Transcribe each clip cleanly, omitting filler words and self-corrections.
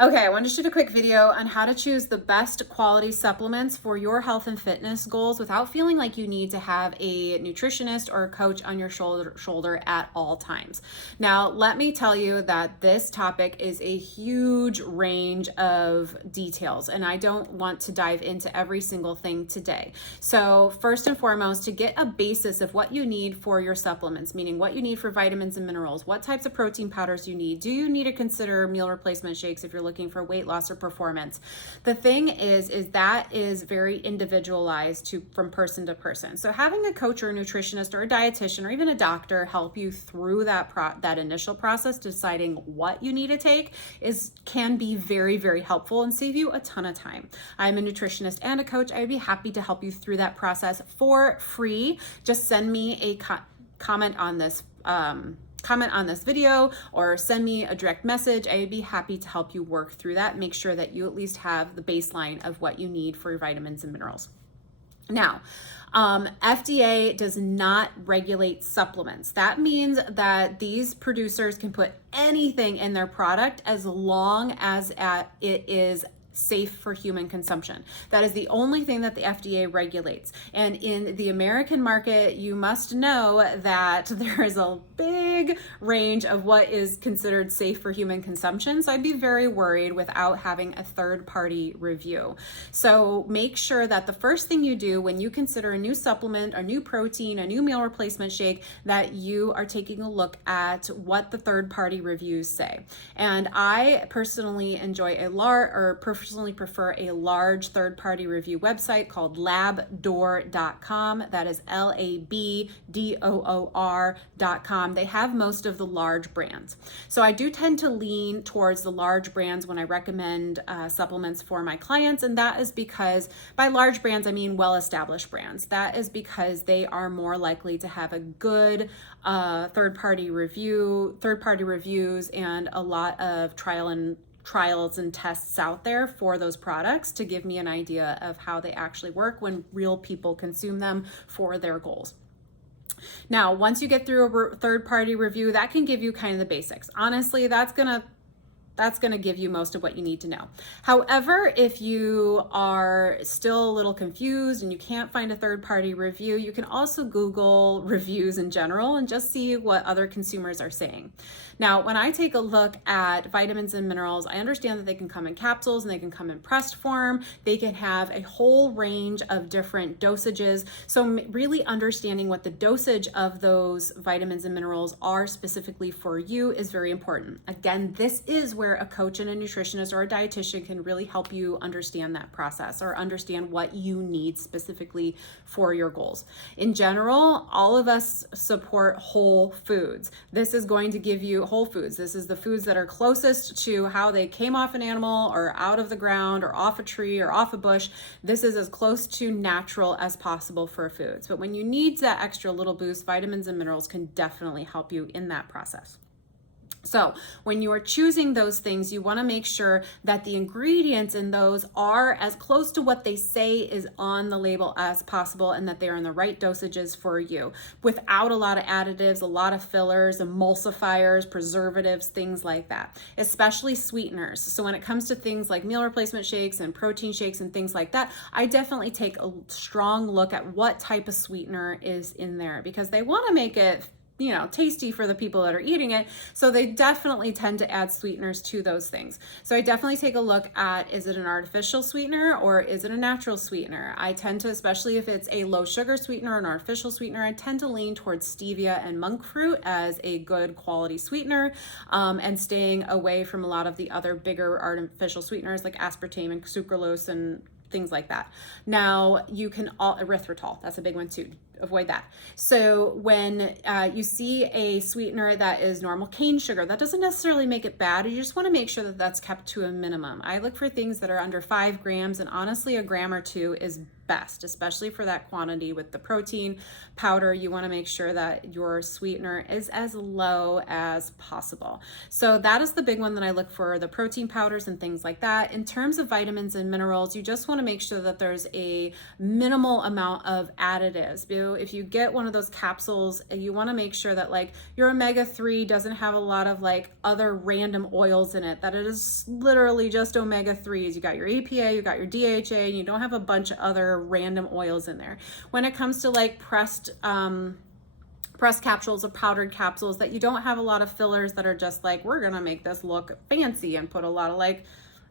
Okay, I wanted to shoot a quick video on how to choose the best quality supplements for your health and fitness goals without feeling like you need to have a nutritionist or a coach on your shoulder at all times. Now, let me tell you that this topic is a huge range of details, and I don't want to dive into every single thing today. So, first and foremost, to get a basis of what you need for your supplements, meaning what you need for vitamins and minerals, what types of protein powders you need. Do you need to consider meal replacement shakes if you're looking for weight loss or performance? The thing is that is very individualized from person to person. So having a coach or a nutritionist or a dietitian or even a doctor help you through that initial process, deciding what you need to take, can be very, very helpful and save you a ton of time. I'm a nutritionist and a coach. I'd be happy to help you through that process for free. Just send me a comment on this video or send me a direct message. I'd be happy to help you work through that. Make sure that you at least have the baseline of what you need for your vitamins and minerals. Now, FDA does not regulate supplements. That means that these producers can put anything in their product as long as it is safe for human consumption. That is the only thing that the FDA regulates. And in the American market, you must know that there is a big range of what is considered safe for human consumption. So I'd be very worried without having a third-party review. So make sure that the first thing you do when you consider a new supplement, a new protein, a new meal replacement shake, that you are taking a look at what the third-party reviews say. And I personally enjoy prefer a large third-party review website called labdoor.com. That is LABDOOR.com. They have most of the large brands. So I do tend to lean towards the large brands when I recommend supplements for my clients, and that is because by large brands, I mean well-established brands. That is because they are more likely to have a good third-party reviews, and a lot of trials and tests out there for those products to give me an idea of how they actually work when real people consume them for their goals. Now, once you get through a third-party review, that can give you kind of the basics. Honestly, that's gonna give you most of what you need to know. However, if you are still a little confused and you can't find a third-party review, you can also Google reviews in general and just see what other consumers are saying. Now, when I take a look at vitamins and minerals, I understand that they can come in capsules and they can come in pressed form. They can have a whole range of different dosages. So really understanding what the dosage of those vitamins and minerals are specifically for you is very important. Again, this is where a coach and a nutritionist or a dietitian can really help you understand that process or understand what you need specifically for your goals. In general, all of us support whole foods. This is going to give you whole foods. This is the foods that are closest to how they came off an animal or out of the ground or off a tree or off a bush. This is as close to natural as possible for foods. But when you need that extra little boost, vitamins and minerals can definitely help you in that process. So when you are choosing those things, you want to make sure that the ingredients in those are as close to what they say is on the label as possible, and that they are in the right dosages for you without a lot of additives, a lot of fillers, emulsifiers, preservatives, things like that, especially sweeteners. So when it comes to things like meal replacement shakes and protein shakes and things like that, I definitely take a strong look at what type of sweetener is in there, because they want to make it tasty for the people that are eating it. So they definitely tend to add sweeteners to those things. So I definitely take a look at, is it an artificial sweetener or is it a natural sweetener? I tend to, especially if it's a low sugar sweetener or an artificial sweetener, I tend to lean towards stevia and monk fruit as a good quality sweetener, and staying away from a lot of the other bigger artificial sweeteners like aspartame and sucralose and things like that. Now, you can erythritol, that's a big one too. Avoid that. So when you see a sweetener that is normal cane sugar, that doesn't necessarily make it bad. You just want to make sure that that's kept to a minimum. I look for things that are under 5 grams, and honestly, a gram or 2 is best, especially for that quantity with the protein powder. You want to make sure that your sweetener is as low as possible. So that is the big one that I look for, the protein powders and things like that. In terms of vitamins and minerals, you just want to make sure that there's a minimal amount of additives. If you get one of those capsules, you want to make sure that like your omega-3 doesn't have a lot of like other random oils in it, that it is literally just omega-3s. You got your EPA, you got your DHA, and you don't have a bunch of other random oils in there. When it comes to like pressed capsules or powdered capsules, that you don't have a lot of fillers that are just like, we're gonna make this look fancy and put a lot of like,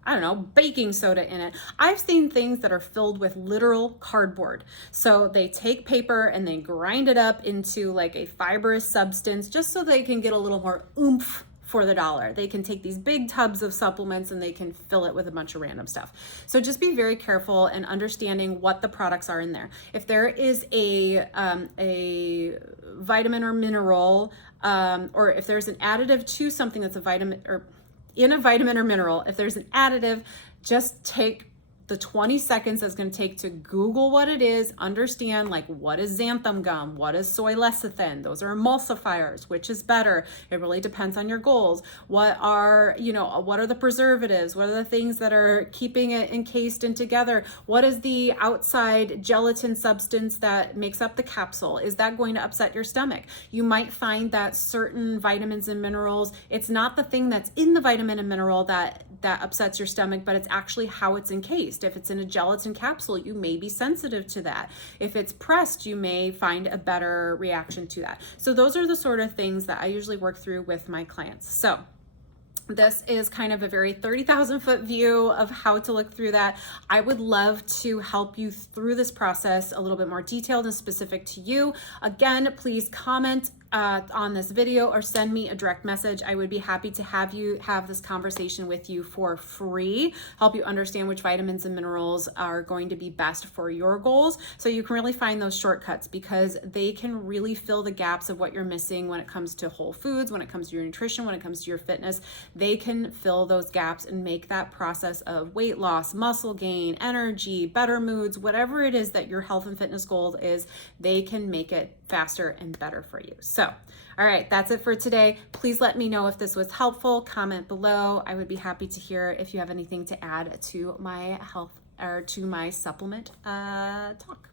I don't know, baking soda in it. I've seen things that are filled with literal cardboard. So they take paper and they grind it up into like a fibrous substance just so they can get a little more oomph for the dollar. They can take these big tubs of supplements and they can fill it with a bunch of random stuff. So just be very careful and understanding what the products are in there. If there is a vitamin or mineral, or if there's an additive to something that's a vitamin, or in a vitamin or mineral, if there's an additive, just take the 20 seconds that's going to take to Google what it is, understand like what is xanthan gum, what is soy lecithin, those are emulsifiers, which is better. It really depends on your goals. What are the preservatives? What are the things that are keeping it encased and together? What is the outside gelatin substance that makes up the capsule? Is that going to upset your stomach? You might find that certain vitamins and minerals, it's not the thing that's in the vitamin and mineral that upsets your stomach, but it's actually how it's encased. If it's in a gelatin capsule, you may be sensitive to that. If it's pressed, you may find a better reaction to that. So those are the sort of things that I usually work through with my clients. So this is kind of a very 30,000 foot view of how to look through that. I would love to help you through this process a little bit more detailed and specific to you. Again, please comment on this video or send me a direct message. I would be happy to have this conversation with you for free, help you understand which vitamins and minerals are going to be best for your goals, so you can really find those shortcuts, because they can really fill the gaps of what you're missing when it comes to whole foods, when it comes to your nutrition, when it comes to your fitness. They can fill those gaps and make that process of weight loss, muscle gain, energy, better moods, whatever it is that your health and fitness goal is, they can make it faster and better for you. So, all right, that's it for today. Please let me know if this was helpful. Comment below. I would be happy to hear if you have anything to add to my health or to my supplement talk.